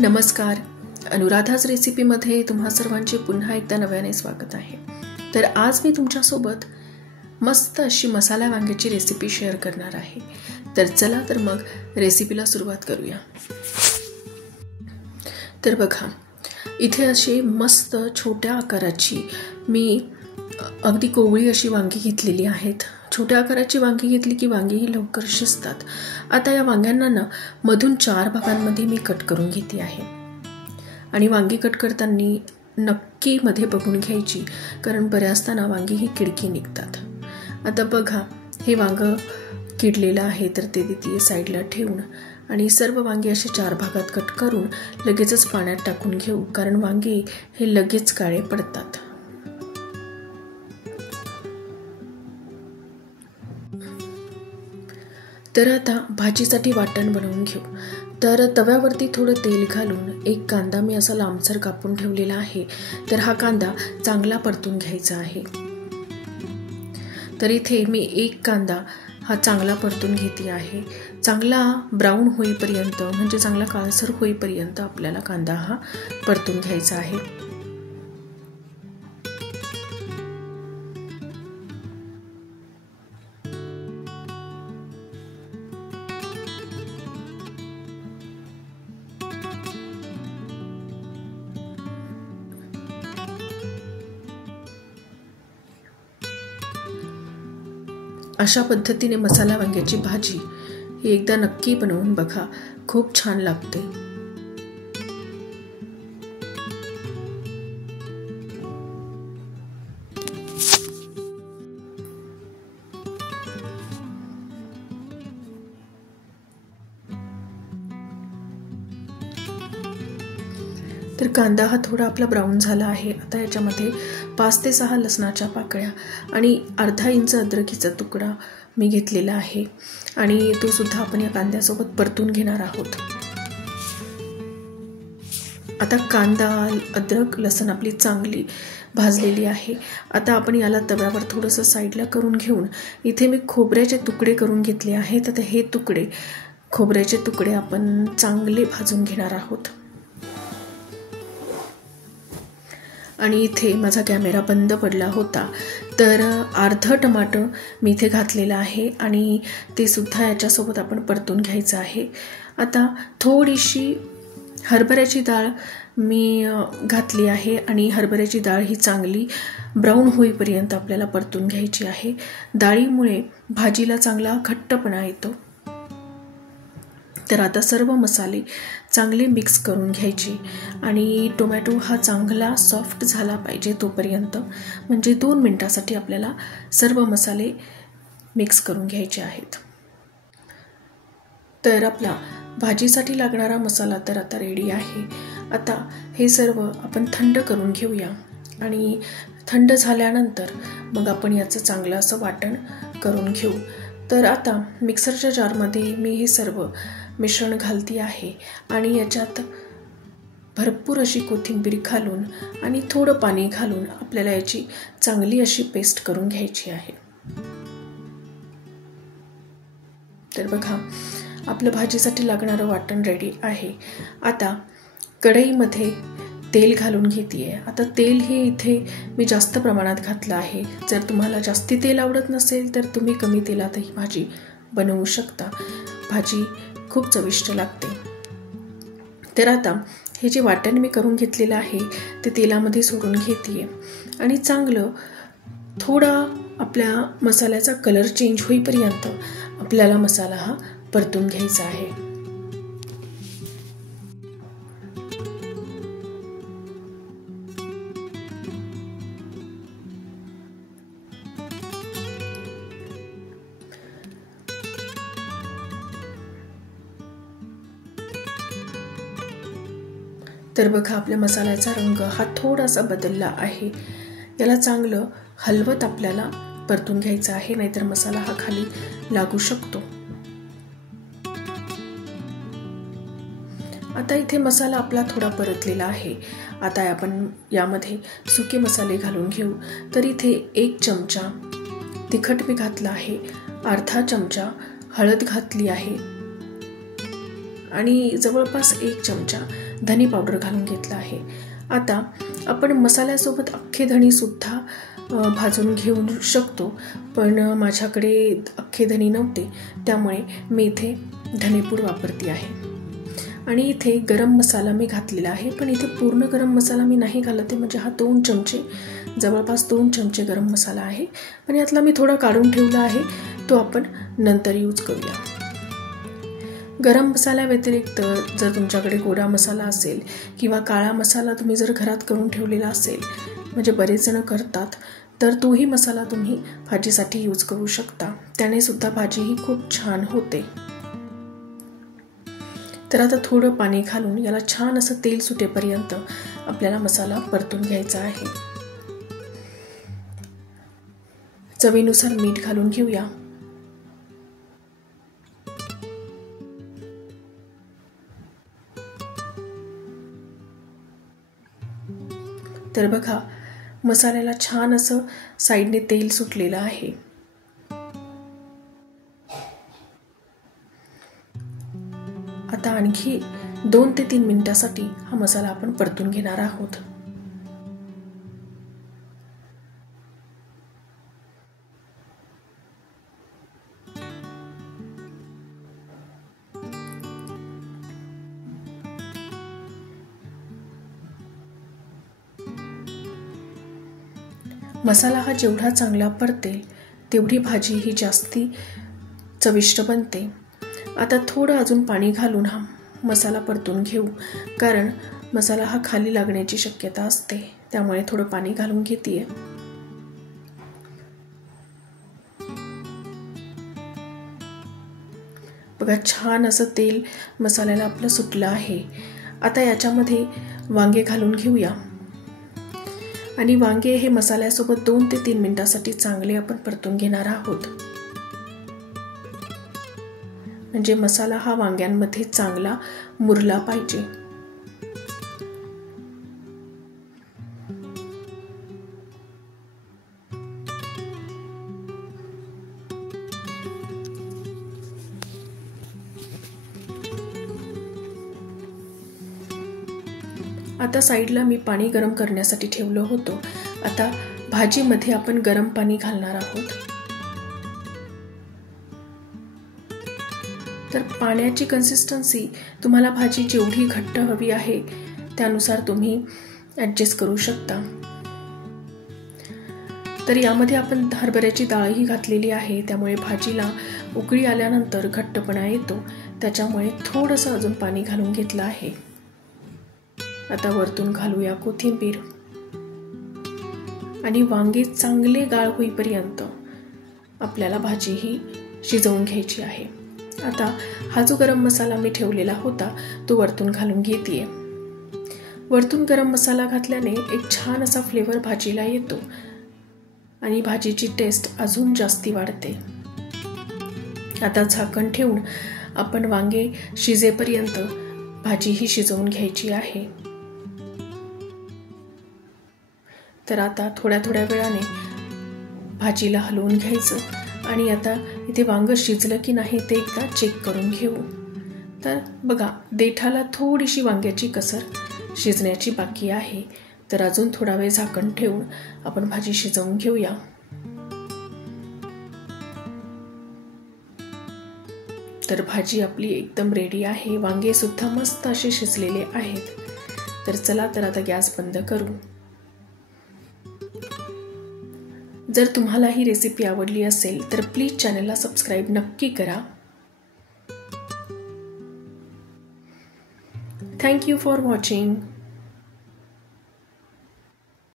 नमस्कार, अनुराधाच रेसिपीमध्ये तुम्हा सर्वांचे पुन्हा एकदा नव्याने स्वागत आहे। तर आज मी तुमच्यासोबत मस्त अशी मसाला वांग्याची रेसिपी शेअर करणार आहे। तर चला तर मग रेसिपीला सुरुवात करूया। तर बघा, इथे अशी मस्त छोट्या आकाराची मी अगदी कोवळी अशी वांगी घेतलेली आहेत। छोट्या आकाराची वांगी घेतली की वांगी ही लवकर शिजतात। आता या वांग्यांना ना मधून 4 भागांमध्ये मी कट करून घेते आहे आणि वांगी कट करताना नक्की मध्ये बघून घ्यायची, कारण बऱ्याचदा ना वांगी ही किडकी निघतात। आता बघा, हे वांग किडलेलं आहे तर ते तिथे साईडला ठेवून आणि सर्व वांगी असे 4 भागात कट करून लगेचच पाण्यात टाकून घेऊ, कारण वांगी हे लगेच काळे पडतात। तर आता भाजीसाठी वाटण बनवून घेऊ। तर तव्यावरती थोडं तेल घालून एक कांदा मी असा लांबसर कापून ठेवलेला आहे। तर हा कांदा चांगला परतून घ्यायचा आहे। तर इथे मी एक कांदा हा चांगला परतून घेते आहे। चांगला ब्राऊन होईपर्यंत, म्हणजे चांगला काळसर होईपर्यंत आपल्याला कांदा हा परतून घ्यायचा आहे। अशा पद्धतीने मसाला वांग्याची भाजी ही एकदा नक्की बनवून बघा, खूप छान लागते। तर कांदा हा थोडा आपला ब्राऊन झाला आहे। आता याच्यामध्ये 5 ते 6 लसणाच्या पाकळ्या आणि अर्धा इंच अद्रकीचा तुकडा मी घेतलेला आहे आणि तो सुद्धा आपण या कांद्यासोबत परतून घेणार आहोत। आता कांदा, अद्रक, लसण आपली चांगली भाजलेली आहे। आता आपण याला तव्यावर थोडंसं साईडला करून घेऊन इथे मी खोबऱ्याचे तुकडे करून घेतले आहेत। आता हे खोबऱ्याचे तुकडे आपण चांगले भाजून घेणार आहोत। आणि इथे माझा कॅमेरा बंद पडला होता, तर अर्ध टमाटर मी इथे घातलेला आहे आणि ते सुद्धा याच्यासोबत आपण परतून घ्यायचं आहे। आता थोडीशी हरभऱ्याची डाळ मी घातली आहे आणि हरभऱ्याची डाळ ही चांगली ब्राऊन होईपर्यंत आपल्याला परतून घ्यायची आहे। डाळीमुळे भाजीला चांगला घट्टपणा येतो। तर आता सर्व मसाले चांगले मिक्स करून घ्यायचे आणि टोमॅटो हा चांगला सॉफ्ट झाला पाहिजे तोपर्यंत, म्हणजे 2 मिनिटासाठी आपल्याला सर्व मसाले मिक्स करून घ्यायचे आहेत। तर आपला भाजीसाठी लागणारा मसाला तर आता रेडी आहे। आता हे सर्व आपण थंड करून घेऊया आणि थंड झाल्यानंतर मग आपण याचं चांगलं असं वाटण करून घेऊ। तर आता मिक्सरच्या जारमध्ये मी हे सर्व मिश्रण घालती आहे आणि याच्यात भरपूर अशी कोथिंबीर घालून आणि थोडं पाणी घालून आपल्याला याची चांगली अशी पेस्ट करून घ्यायची आहे। तर बघा, आपलं भाजीसाठी लागणारं वाटण रेडी आहे। आता कढईमध्ये तेल घालून घेते। आता तेल हे इथे मी जास्त प्रमाणात घातलं आहे। जर तुम्हाला जास्ती तेल आवडत नसेल तर तुम्ही कमी तेलातही भाजी बनवू शकता। भाजी खूप चविष्ट लागते। तर आता हे जे वाटण मी करून घेतलेलं आहे ते तेलामध्ये सोडून घेते आणि चांगलं थोडा आपल्या मसाल्याचा कलर चेंज होईपर्यंत आपल्याला मसाला हा परतून घ्यायचा आहे। तर बघा, आपल्या मसाल्याचा रंग हा थोडासा बदलला आहे। याला चांगलं हलवत आपल्याला परतून घ्यायचा आहे, नाहीतर मसाला हा खाली लागू शकतो। आता इथे मसाला आपला थोडा परतलेला आहे। आता आपण यामध्ये सुके मसाले घालून घेऊ। तर इथे 1 चमचा तिखट मी घातला आहे, अर्धा चमचा हळद घातली आहे आणि जवळपास 1 चमचा धनी पावडर घालून घेतला आहे। आता आपण मसाल्यासोबत अख्खे धणीसुद्धा भाजून घेऊ शकतो, पण माझ्याकडे अख्खे धणी नव्हते, त्यामुळे मी इथे धनेपूड वापरते आहे। आणि इथे गरम मसाला मी घातलेला आहे, पण इथे पूर्ण गरम मसाला मी नाही घालते, म्हणजे हा 2 चमचे, जवळपास 2 चमचे गरम मसाला आहे। पण यातला मी थोडा काढून ठेवला आहे, तो आपण नंतर यूज करूया। गरम मसाल्या व्यतिरिक्त जर तुमच्याकडे गोडा मसाला असेल किंवा काळा मसाला तुम्ही जर घरात करून ठेवलेला असेल, म्हणजे बरेच जण करतात, तर तोही मसाला तुम्ही भाजीसाठी यूज करू शकता, त्याने सुद्धा भाजी ही खूप छान होते। तर आता थोडं पाणी घालून याला छान असं तेल सुटेपर्यंत आपल्याला मसाला परतून घ्यायचा आहे। चवीनुसार मीठ घालून घेऊया। तर बघा, मसाल्याला छान असं साईडने तेल सुटलेलं आहे। आता आणखी 2 ते 3 मिनिटांसाठी हा मसाला आपण परतून घेणार आहोत। मसाला हा जेवढा चांगला परतेल तेवढी भाजी ही जास्ती चविष्ट बनते। आता थोडं अजून पाणी घालून हा मसाला परतून घेऊ, कारण मसाला हा खाली लागण्याची शक्यता असते, त्यामुळे थोडं पाणी घालून घेतेय। बघा, छान असं तेल मसाल्याला आपलं सुटलं आहे। आता याच्यामध्ये वांगे घालून घेऊया आणि वांगे हे मसाल्यासोबत 2 ते 3 मिनिटांसाठी चांगले आपण परतून घेणार आहोत, म्हणजे मसाला हा वांग्यांमध्ये चांगला मुरला पाहिजे। आता साईडला मी पाणी गरम करण्यासाठी ठेवलं होतं। आता भाजीमध्ये आपण गरम पाणी घालणार आहोत। तर पाण्याची कन्सिस्टन्सी तुम्हाला भाजी जेवढी घट्ट हवी आहे त्यानुसार तुम्ही ॲडजस्ट करू शकता। तर यामध्ये आपण हरभऱ्याची डाळही घातलेली आहे, त्यामुळे भाजीला उकळी आल्यानंतर घट्टपणा येतो, त्याच्यामुळे थोडंसं अजून पाणी घालून घेतलं आहे। आता वरतून घालूया कोथिंबीर आणि वांगे चांगले गाळ होईपर्यंत आपल्याला भाजी ही शिजवून घ्यायची आहे। आता हा जो गरम मसाला मी ठेवलेला होता तो वरतून घालून घेतेय। वरतून गरम मसाला घातल्याने एक छान असा फ्लेवर भाजीला येतो आणि भाजीची टेस्ट अजून जास्ती वाढते। आता झाकण ठेवून आपण वांगे शिजेपर्यंत भाजी ही शिजवून घ्यायची आहे। तर आता थोड्या वेळाने भाजीला हलवून घ्यायचं आणि आता इथे वांग शिजलं की नाही ते एकदा चेक करून घेऊ। तर बघा, देठाला थोडीशी वांग्याची कसर शिजण्याची बाकी आहे, तर अजून थोडा वेळ झाकण ठेवून आपण भाजी शिजवून घेऊया। तर भाजी आपली एकदम रेडी आहे, वांगे सुद्धा मस्त असे शिजलेले आहेत। तर चला, तर आता गॅस बंद करू। जर तुम्हाला ही रेसिपी आवडली असेल तर प्लीज चॅनलला सबस्क्राईब नक्की करा। Thank you for watching.